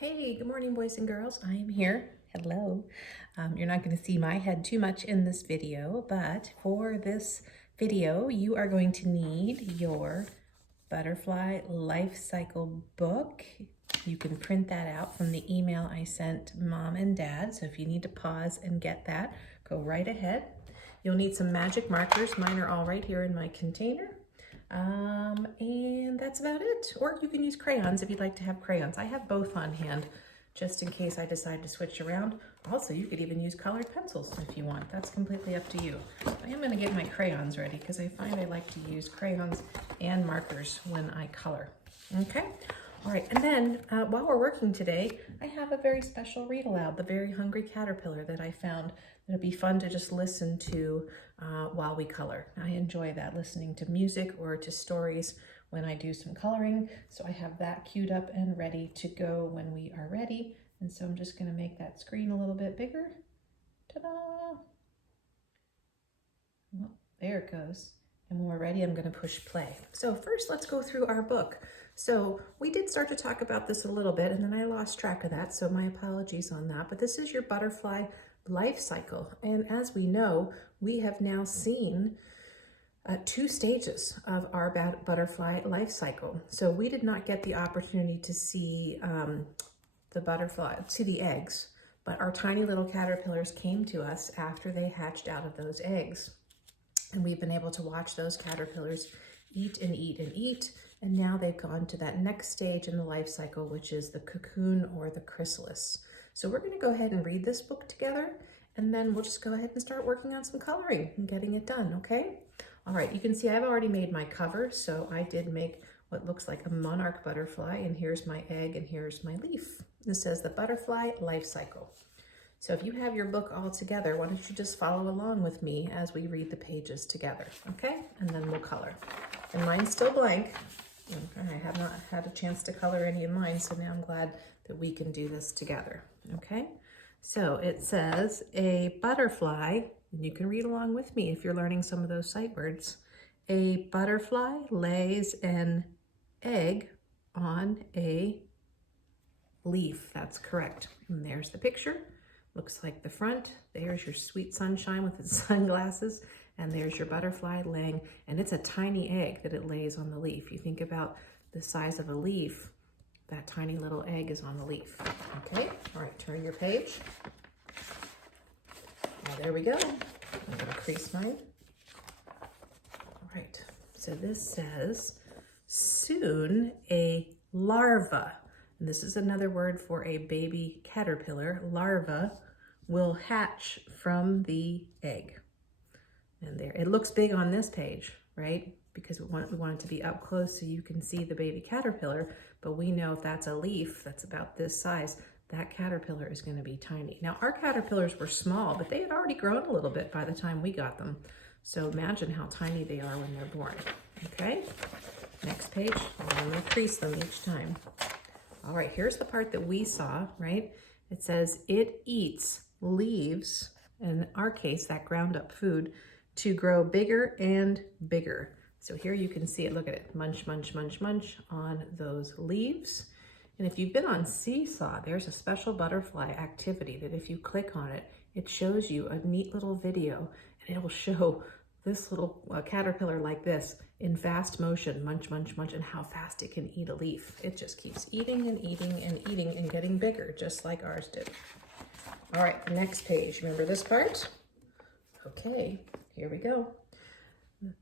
Hey, good morning, boys and girls. I am here. Hello. You're not going to see my head too much in this video, but for this video, you are going to need your Butterfly Life Cycle book. You can print that out from the email I sent Mom and Dad, so if you need to pause and get that, go right ahead. You'll need some magic markers. Mine are all right here in my container. And that's about it. Or you can use crayons if you'd like to have crayons. I have both on hand just in case I decide to switch around. Also, you could even use colored pencils if you want. That's completely up to you. I am going to get my crayons ready because I find I like to use crayons and markers when I color. Okay? All right, and then while we're working today, I have a very special read aloud, The Very Hungry Caterpillar, that I found. It'll be fun to just listen to while we color. I enjoy that, listening to music or to stories when I do some coloring. So I have that queued up and ready to go when we are ready. And so I'm just gonna make that screen a little bit bigger. Ta-da! Well, there it goes. And when we're ready, I'm gonna push play. So first, let's go through our book. So we did start to talk about this a little bit, and then I lost track of that, so my apologies on that. But this is your butterfly life cycle. And as we know, we have now seen two stages of our butterfly life cycle. So we did not get the opportunity to see the eggs, but our tiny little caterpillars came to us after they hatched out of those eggs. And we've been able to watch those caterpillars eat and eat and eat. And now they've gone to that next stage in the life cycle, which is the cocoon or the chrysalis. So we're going to go ahead and read this book together, and then we'll just go ahead and start working on some coloring and getting it done, okay? All right, you can see I've already made my cover, so I did make what looks like a monarch butterfly, and here's my egg, and here's my leaf. This says the butterfly life cycle. So if you have your book all together, why don't you just follow along with me as we read the pages together, okay? And then we'll color. And mine's still blank. I have not had a chance to color any of mine, so now I'm glad that we can do this together, okay? So it says a butterfly, and you can read along with me if you're learning some of those sight words. A butterfly lays an egg on a leaf. That's correct. And there's the picture. Looks like the front. There's your sweet sunshine with its sunglasses. And there's your butterfly laying, and it's a tiny egg that it lays on the leaf. You think about the size of a leaf, that tiny little egg is on the leaf. Okay, all right, turn your page. Well, there we go. I'm gonna crease mine. All right, so this says, soon a larva, and this is another word for a baby caterpillar, larva, will hatch from the egg. And there, it looks big on this page, right? Because we want it to be up close so you can see the baby caterpillar, but we know if that's a leaf that's about this size, that caterpillar is gonna be tiny. Now, our caterpillars were small, but they had already grown a little bit by the time we got them. So imagine how tiny they are when they're born, okay? Next page, I'm gonna crease them each time. All right, here's the part that we saw, right? It says it eats leaves, in our case, that ground up food, to grow bigger and bigger. So here you can see it, look at it, munch, munch, munch, munch on those leaves. And if you've been on Seesaw, there's a special butterfly activity that if you click on it, it shows you a neat little video, and it will show this little caterpillar like this in fast motion, munch, munch, munch, and how fast it can eat a leaf. It just keeps eating and eating and eating and getting bigger, just like ours did. All right, next page, remember this part? Okay, here we go.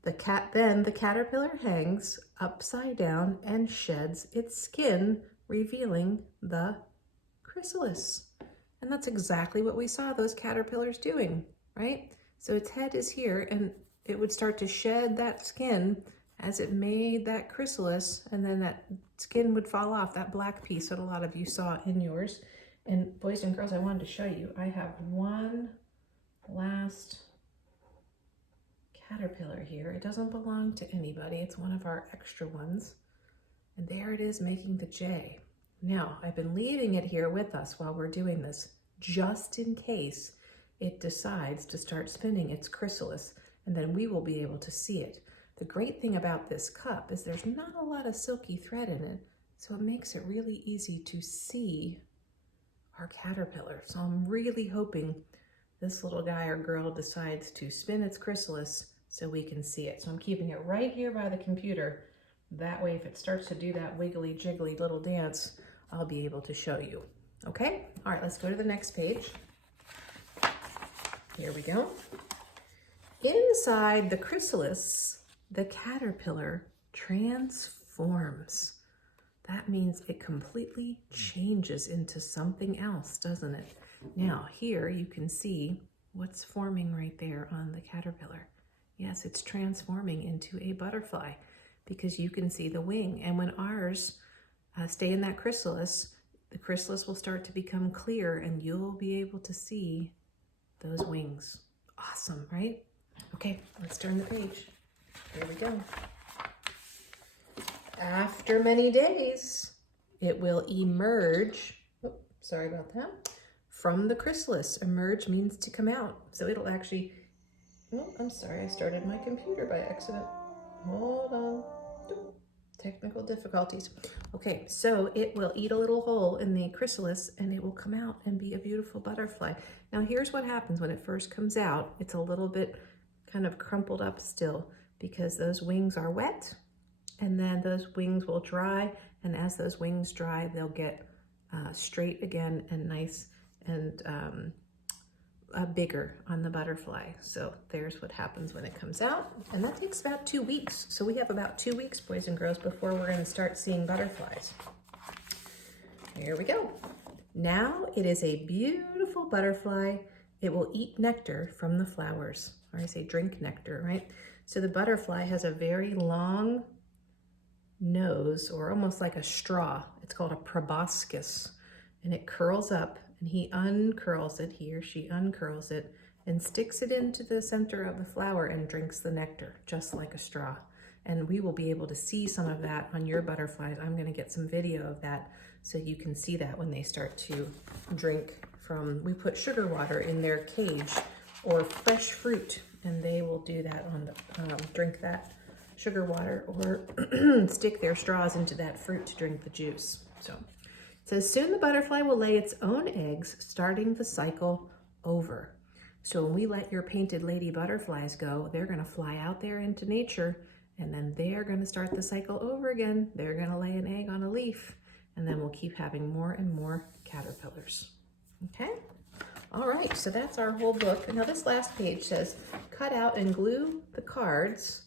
The caterpillar hangs upside down and sheds its skin, revealing the chrysalis. And that's exactly what we saw those caterpillars doing, right? So its head is here, and it would start to shed that skin as it made that chrysalis, and then that skin would fall off, that black piece that a lot of you saw in yours. And boys and girls, I wanted to show you, I have one last caterpillar here. It doesn't belong to anybody. It's one of our extra ones. And there it is making the J. Now, I've been leaving it here with us while we're doing this, just in case it decides to start spinning its chrysalis, and then we will be able to see it. The great thing about this cup is there's not a lot of silky thread in it, So it makes it really easy to see our caterpillar. So I'm really hoping this little guy or girl decides to spin its chrysalis so we can see it. So I'm keeping it right here by the computer. That way, if it starts to do that wiggly jiggly little dance, I'll be able to show you. Okay? All right, let's go to the next page. Here we go. Inside the chrysalis, the caterpillar transforms. That means it completely changes into something else, doesn't it? Now, here you can see what's forming right there on the caterpillar. Yes, it's transforming into a butterfly because you can see the wing. And when ours stay in that chrysalis, the chrysalis will start to become clear and you'll be able to see those wings. Awesome, right? Okay, let's turn the page. Here we go. After many days, it will emerge, sorry about that, from the chrysalis. Emerge means to come out. So it'll actually, oh, I'm sorry, I started my computer by accident. Hold on. Technical difficulties. Okay, so it will eat a little hole in the chrysalis and it will come out and be a beautiful butterfly. Now here's what happens when it first comes out. It's a little bit kind of crumpled up still because those wings are wet, and then those wings will dry, and as those wings dry, they'll get straight again and nice and bigger on the butterfly. So there's what happens when it comes out, and that takes about 2 weeks. So we have about 2 weeks, boys and girls, before we're going to start seeing butterflies. Here we go. Now it is a beautiful butterfly. It will eat nectar from the flowers, or I say drink nectar, right? So the butterfly has a very long nose, or almost like a straw. It's called a proboscis, and it curls up, and he uncurls it, he or she uncurls it and sticks it into the center of the flower and drinks the nectar just like a straw. And we will be able to see some of that on your butterflies. I'm going to get some video of that so you can see that when they start to drink from, we put sugar water in their cage or fresh fruit, and they will do that on the drink that sugar water or stick their straws into that fruit to drink the juice. So it says, soon the butterfly will lay its own eggs, starting the cycle over. So when we let your painted lady butterflies go, they're going to fly out there into nature, and then they're going to start the cycle over again. They're going to lay an egg on a leaf, and then we'll keep having more and more caterpillars. Okay? All right, so that's our whole book. Now this last page says, cut out and glue the cards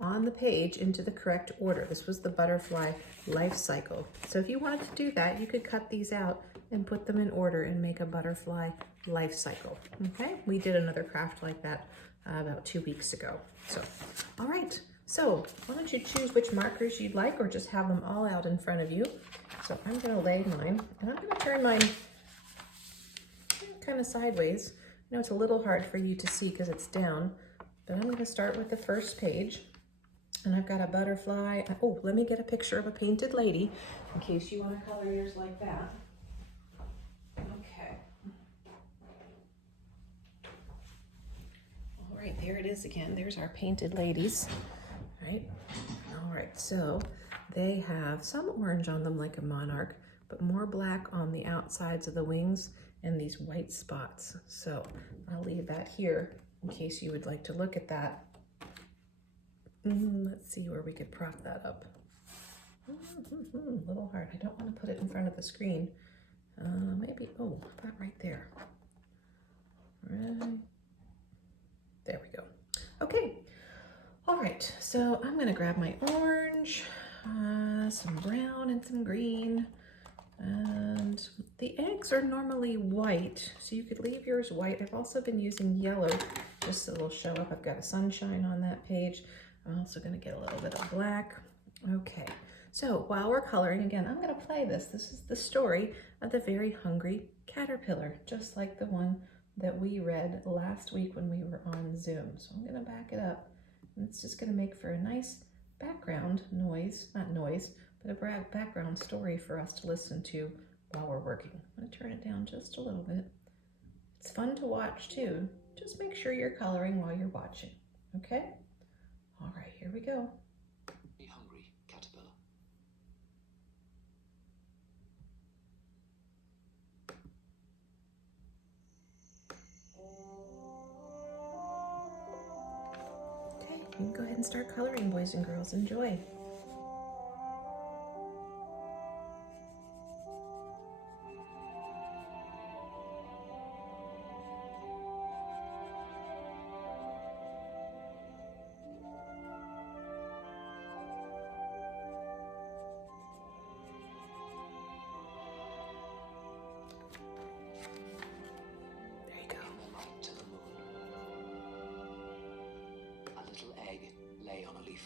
on the page into the correct order. This was the butterfly life cycle. So if you wanted to do that, you could cut these out and put them in order and make a butterfly life cycle. Okay, we did another craft like that about 2 weeks ago. So, all right, so why don't you choose which markers you'd like, or just have them all out in front of you. So I'm gonna lay mine, and I'm gonna turn mine kind of sideways. I know it's a little hard for you to see because it's down, but I'm gonna start with the first page. And I've got a butterfly. Oh, let me get a picture of a painted lady in case you want to color yours like that. Okay. All right, there it is again. There's our painted ladies. Right? All right, so they have some orange on them like a monarch, but more black on the outsides of the wings and these white spots. So I'll leave that here in case you would like to look at that. Let's see where we could prop that up. A little hard. I don't want to put it in front of the screen. Maybe, oh, about right there. Right. There we go. Okay. All right. So I'm going to grab my orange, some brown and some green. And the eggs are normally white, so you could leave yours white. I've also been using yellow just so it'll show up. I've got a sunshine on that page. I'm also going to get a little bit of black. Okay, so while we're coloring, again, I'm going to play this. This is the story of the very hungry caterpillar, just like the one that we read last week when we were on Zoom. So I'm going to back it up, and it's just going to make for a nice background noise, not noise, but a background story for us to listen to while we're working. I'm going to turn it down just a little bit. It's fun to watch too. Just make sure you're coloring while you're watching, okay? All right, here we go. A hungry caterpillar. and start coloring, boys and girls. Enjoy. Lay on a leaf.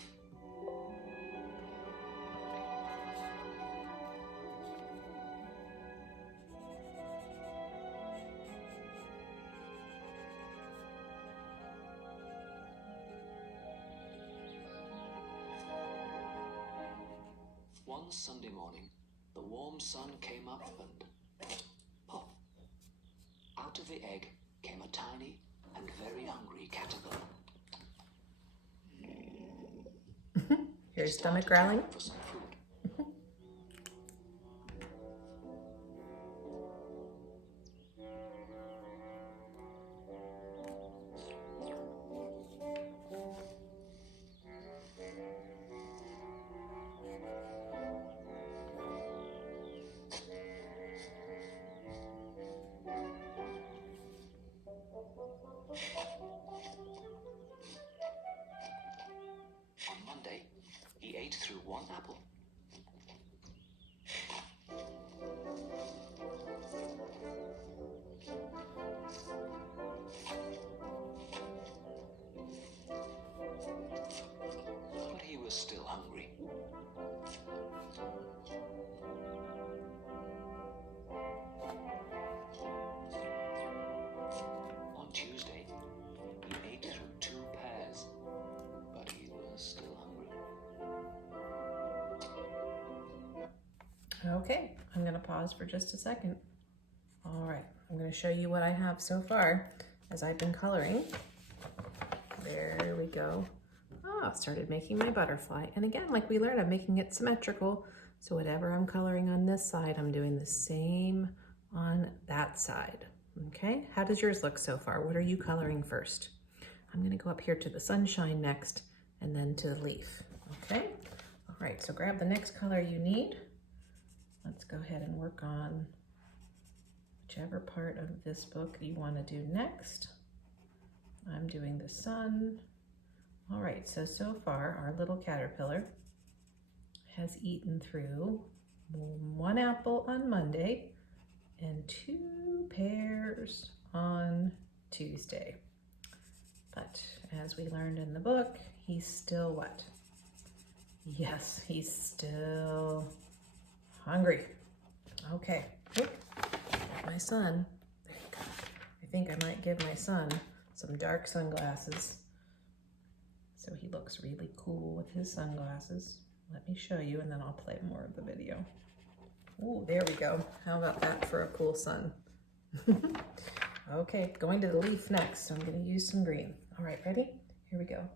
One Sunday morning, the warm sun came up and pop! Out of the egg came a tiny and very hungry caterpillar. Your stomach growling? For some food. On Monday, he ate through one apple. But he was still hungry. On Tuesday, he ate through 2 pears, but he was still hungry. Okay, I'm going to pause for just a second. All right, I'm going to show you what I have so far as I've been coloring. There we go. Oh, started making my butterfly. And again, like we learned, I'm making it symmetrical. So whatever I'm coloring on this side, I'm doing the same on that side. Okay, how does yours look so far? What are you coloring first? I'm going to go up here to the sunshine next and then to the leaf. Okay, all right, so grab the next color you need. Let's go ahead and work on whichever part of this book you want to do next. I'm doing the sun. All right, so far our little caterpillar has eaten through 1 apple on Monday and 2 pears on Tuesday. But as we learned in the book, he's still what? Yes, he's still hungry. Okay, my son, there you go. I think I might give my son some dark sunglasses so he looks really cool with his sunglasses. Let me show you and then I'll play more of the video. Oh, there we go. How about that for a cool sun? Okay, going to the leaf next. So I'm going to use some green. All right, ready? Here we go.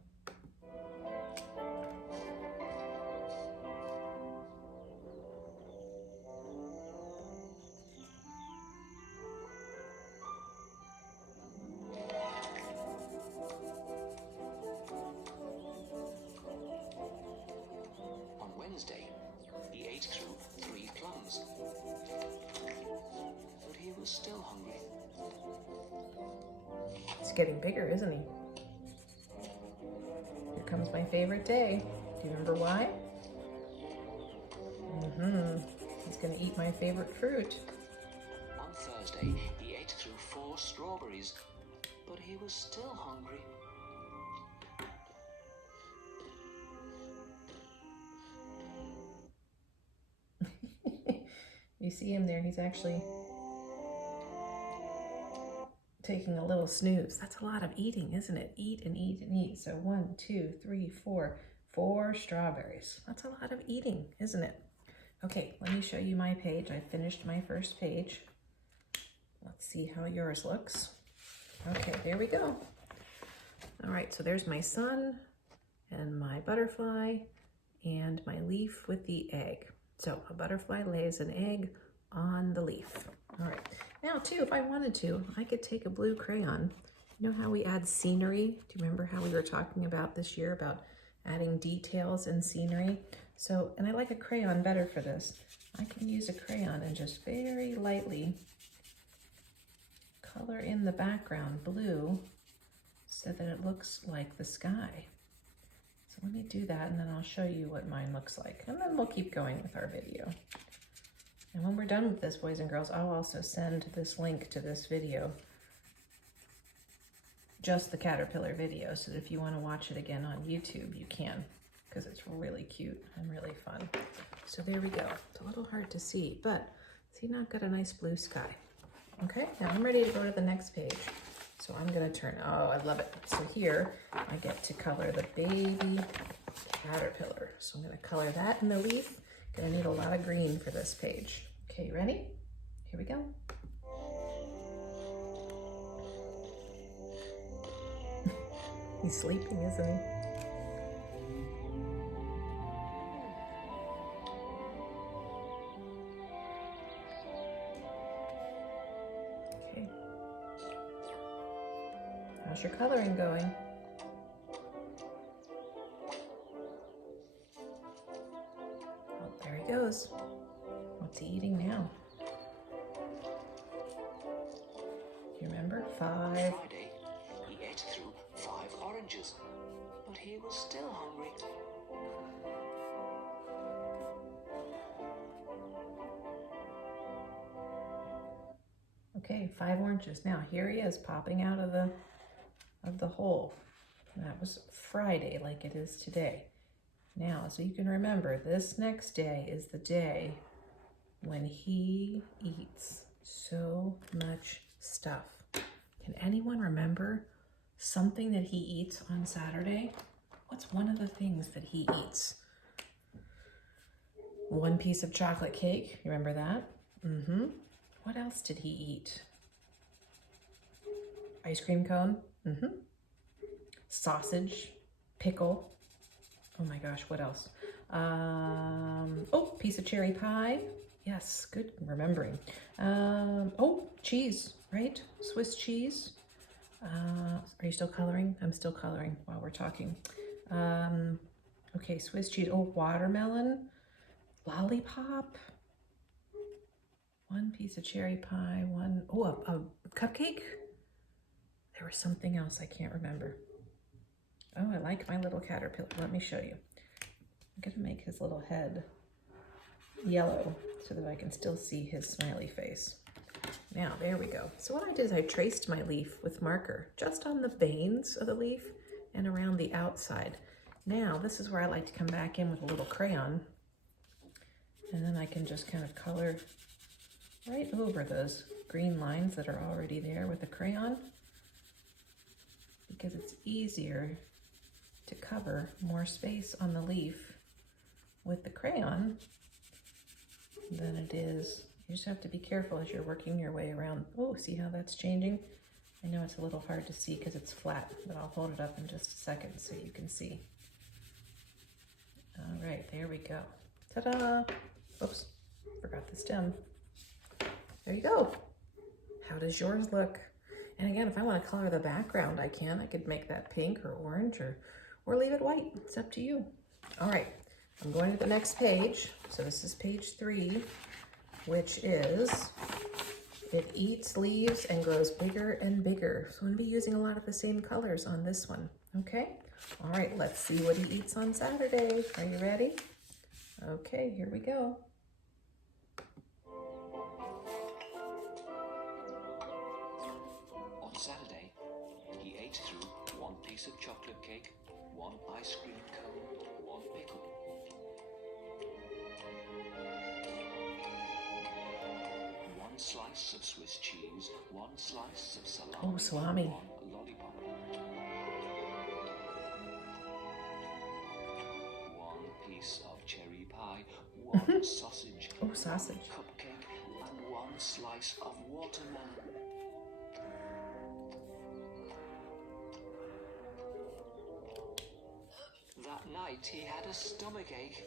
On Wednesday, he ate through 3 plums, but he was still hungry. He's getting bigger, isn't he? Here comes my favorite day. Do you remember why? He's going to eat my favorite fruit. On Thursday, he ate through 4 strawberries, but he was still hungry. You see him there, he's actually taking a little snooze. That's a lot of eating, isn't it? Eat and eat and eat. So 1, 2, 3, 4 strawberries. That's a lot of eating, isn't it? Okay, let me show you my page. I finished my first page. Let's see how yours looks. Okay, there we go. All right, so there's my sun and my butterfly and my leaf with the egg. So a butterfly lays an egg on the leaf. All right, now too, if I wanted to, I could take a blue crayon. You know how we add scenery? Do you remember how we were talking about this year about adding details and scenery. So, and I like a crayon better for this. I can use a crayon and just very lightly color in the background blue so that it looks like the sky. So let me do that and then I'll show you what mine looks like. And then we'll keep going with our video. And when we're done with this, boys and girls, I'll also send this link to this video, just the caterpillar video, so that if you want to watch it again on YouTube, you can, because it's really cute and really fun. So there we go. It's a little hard to see, but see, now I've got a nice blue sky. Okay, now I'm ready to go to the next page. So I'm gonna turn, oh, I love it. So here I get to color the baby caterpillar. So I'm gonna color that in the leaf. Gonna need a lot of green for this page. Okay, ready? Here we go. He's sleeping, isn't he? Okay. How's your coloring going? Oh, there he goes. What's he eating now? You remember? 5. Friday, he ate through 5 oranges, but he was still hungry. Okay, 5 oranges. Now here he is popping out of the hole. And that was Friday, like it is today. Now, so you can remember, this next day is the day when he eats so much stuff. Can anyone remember something that he eats on Saturday? What's one of the things that he eats? 1 piece of chocolate cake. You remember that? Mm-hmm. What else did he eat? Ice cream cone. Mm-hmm. Sausage, pickle. Oh my gosh, what else? Oh, piece of cherry pie. Yes, good remembering. Oh, cheese, right? Swiss cheese. Are you still coloring? I'm still coloring while we're talking. Okay, Swiss cheese. Oh, watermelon, lollipop. 1 piece of cherry pie, a cupcake? There was something else I can't remember. Oh, I like my little caterpillar. Let me show you. I'm gonna make his little head yellow so that I can still see his smiley face. Now, there we go. So what I did is I traced my leaf with marker just on the veins of the leaf and around the outside. Now, this is where I like to come back in with a little crayon, and then I can just kind of color right over those green lines that are already there with the crayon, because it's easier to cover more space on the leaf with the crayon than it is. You just have to be careful as you're working your way around. Oh, see how that's changing? I know it's a little hard to see because it's flat, but I'll hold it up in just a second so you can see. All right, there we go. Ta-da! Oops, forgot the stem. There you go. How does yours look? And again, if I want to color the background, I can. I could make that pink or orange or leave it white. It's up to you. All right, I'm going to the next page. So this is page 3, which is, it eats leaves and grows bigger and bigger. So I'm gonna be using a lot of the same colors on this one, okay? All right, let's see what he eats on Saturday. Are you ready? Okay, here we go. On Saturday, he ate through 1 piece of chocolate cake, 1 ice cream cone, 1 pickle. 1 slice of Swiss cheese, 1 slice of salami, Oh, salami. 1 lollipop. 1 piece of cherry pie, 1 sausage, Oh, sausage. 1 cupcake, and 1 slice of watermelon. That night he had a stomachache.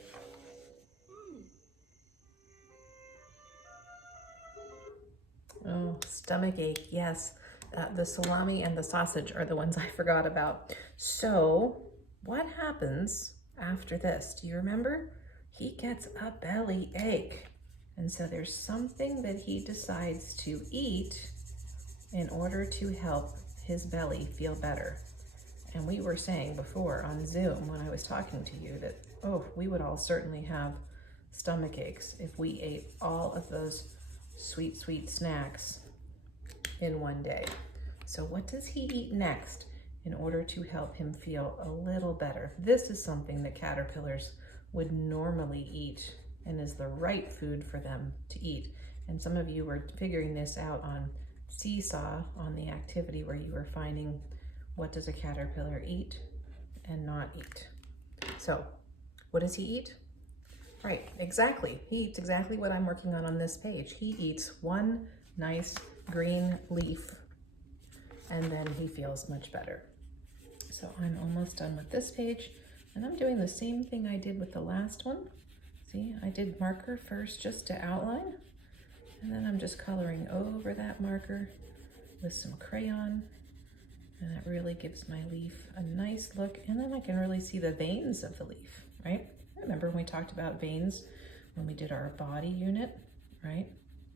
Oh, stomach ache, yes. The salami and the sausage are the ones I forgot about. So what happens after this? Do you remember? He gets a belly ache. And so there's something that he decides to eat in order to help his belly feel better. And we were saying before on Zoom when I was talking to you that, oh, we would all certainly have stomach aches if we ate all of those sweet, sweet snacks in one day. So what does he eat next in order to help him feel a little better? This is something that caterpillars would normally eat and is the right food for them to eat. And some of you were figuring this out on Seesaw, on the activity where you were finding what does a caterpillar eat and not eat. So what does he eat? Right, exactly. He eats exactly what I'm working on this page. He eats one nice green leaf and then he feels much better. So I'm almost done with this page and I'm doing the same thing I did with the last one. See, I did marker first just to outline and then I'm just coloring over that marker with some crayon, and that really gives my leaf a nice look, and then I can really see the veins of the leaf, right? Remember when we talked about veins when we did our body unit, right?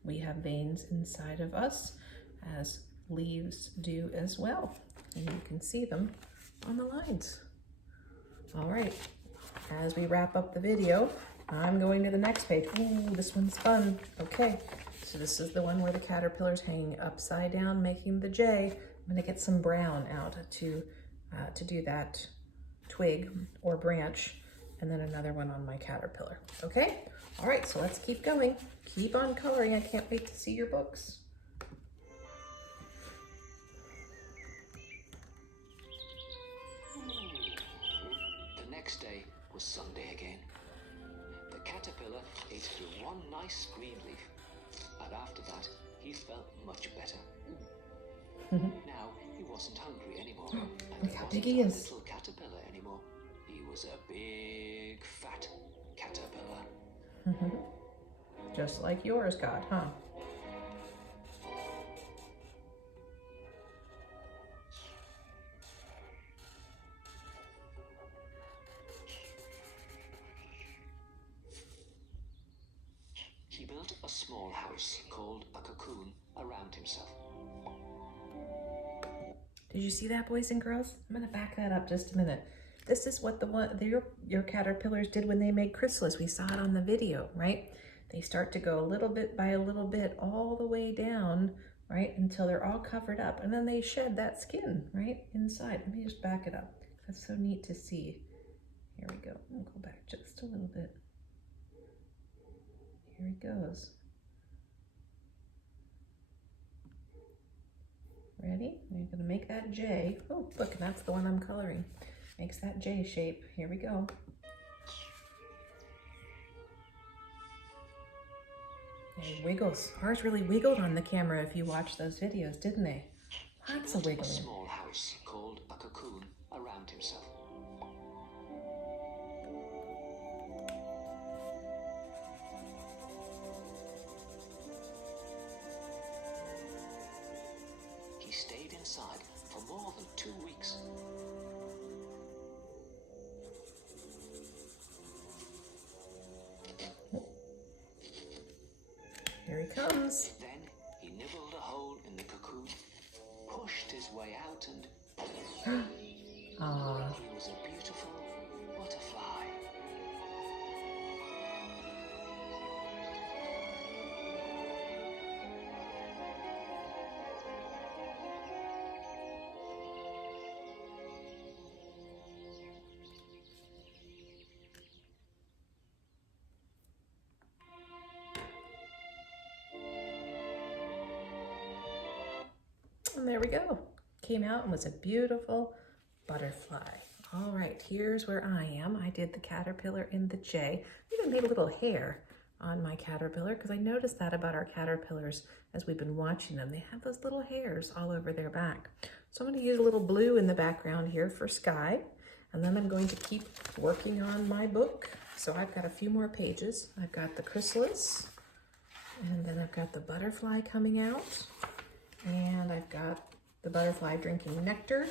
We have veins inside of us as leaves do as well, and you can see them on the lines. All right, as we wrap up the video, I'm going to the next page. Ooh, this one's fun. Okay, so this is the one where the caterpillar's hanging upside down, making the J. I'm gonna get some brown out to do that twig or branch, and then another one on my caterpillar. Okay, all right, so let's keep going. Keep on coloring. I can't wait to see your books. The next day was Sunday again. The caterpillar ate through one nice green leaf, and after that he felt much better. Now he wasn't hungry anymore, and Look he how wasn't big he a is. little caterpillar anymore. He was a big, fat caterpillar. Just like yours got, huh? He built a small house called a cocoon around himself. Did you see that, boys and girls? I'm gonna back that up just a minute. This is what your caterpillars did when they made chrysalis. We saw it on the video, right? They start to go a little bit by a little bit all the way down, right? Until they're all covered up. And then they shed that skin, right? Inside. Let me just back it up. That's so neat to see. Here we go. We'll go back just a little bit. Here he goes. Ready? You're gonna make that J. Oh, look, that's the one I'm coloring. Makes that J shape. Here we go. It wiggles. Ours really wiggled on the camera if you watched those videos, didn't they? Lots of He built a wiggling. small house called a cocoon around himself. He stayed inside for more than 2 weeks. Here he comes. Then he nibbled a hole in the cocoon, pushed his way out, and Ah, he was a beautiful butterfly. and there we go. Came out and was a beautiful butterfly. All right, here's where I am. I did the caterpillar in the J. I even made a little hair on my caterpillar because I noticed that about our caterpillars as we've been watching them. They have those little hairs all over their back. So I'm going to use a little blue in the background here for sky. And then I'm going to keep working on my book. So I've got a few more pages. I've got the chrysalis, and then I've got the butterfly coming out, and I've got the butterfly drinking nectar,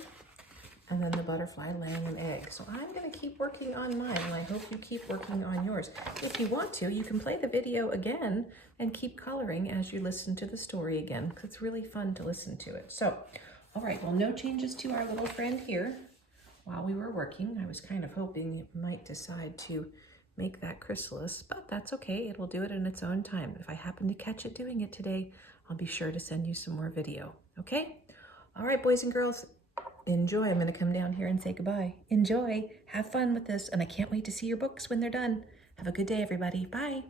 and then the butterfly laying an egg. So I'm gonna keep working on mine, and I hope you keep working on yours. If you want to, you can play the video again and keep coloring as you listen to the story again, because it's really fun to listen to it. So, all right, well, no changes to our little friend here. While we were working, I was kind of hoping it might decide to make that chrysalis, but that's okay. It'll do it in its own time. If I happen to catch it doing it today, I'll be sure to send you some more video, okay? All right, boys and girls, enjoy. I'm gonna come down here and say goodbye. Enjoy, have fun with this, and I can't wait to see your books when they're done. Have a good day, everybody. Bye.